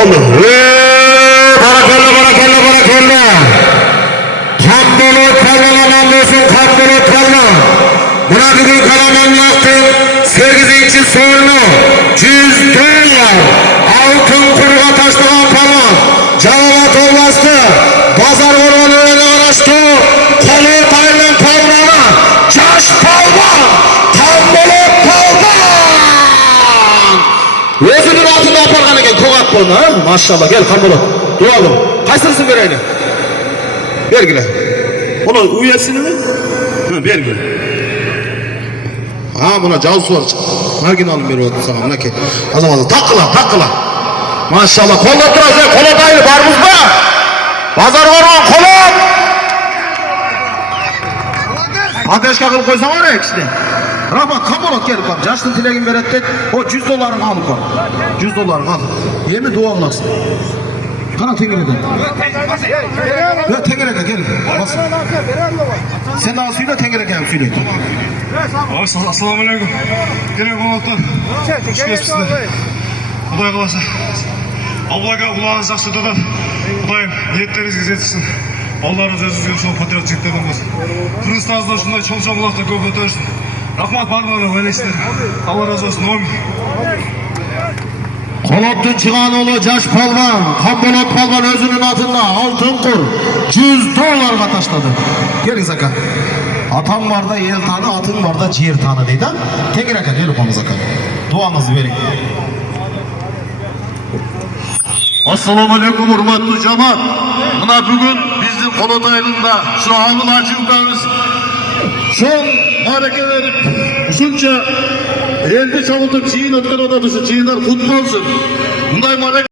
Oldu. Barakalla, barakalla, barakalla. Kaptolu kallanan olsun, kaptolu kalla. Buna bugün kalanan yaptım. 8. sorunu. 100 dolar. Altın kuruğa taşlanan kalla. Canavat olmazdı. Pazar vurmanı öyle araştı. Kolu taylan kavramı. Caş palma. Kaptolu palma. Özünün altında apargan eken koğat bunu ha? Maşallah gel Kambolot. Dua bunu. Kaysırsın vereyini? Bergile. Onun üyesini mi? Ha bergile. Ha buna cavsu var. Marginalım bir oldu sana. Buna ki. Azamazı takıla takıla. Maşallah kolot duracak. Kolot ayrı varmış mı? Pazar var mı? Kolot. Ateş kakıl koysan var ya ikisini. Rafa Kambolot gelip bak. Yaşlı tilegin verettik. O 100 dolarını alıp bak. 100 dolarını al. Yemin dua kılasın. Kana tengereden. Ya tengereden gel. Basın. Sen daha söyle tengereden söyle. Assalamu alaikum. Gerek olmaktan. Hoş gelmişsiniz. Kuday kalasa. Allah'a kulağınız açtı da. Kudayım niyetleriniz güzelsin. Allah razı olsun. Şu patriotçiliklerden olsun. Kırgızstan'da şunday çol kulakta köp ötürsün. Rahmat barbarlar öyle ister. Allah razı olsun. Amin. Kolot'un çıkan oğlu Caş Palvan, Kambolot Palvan özünün altında altın kur 100 dolar taşladı. Gelin zaka. Atan var da yer tanı, atın var da ciğer tanı deydi. Tekrar akın, gelin konu zaka. Duanızı verin. Assalamu alaikum hurmatlı cemaat. Buna bugün bizim Kolot ayında şu anın açıldığımız son hareket verip uzunca elde çalıtıp çiğin ötken odadışı çiğinler kutlu olsun. Bunday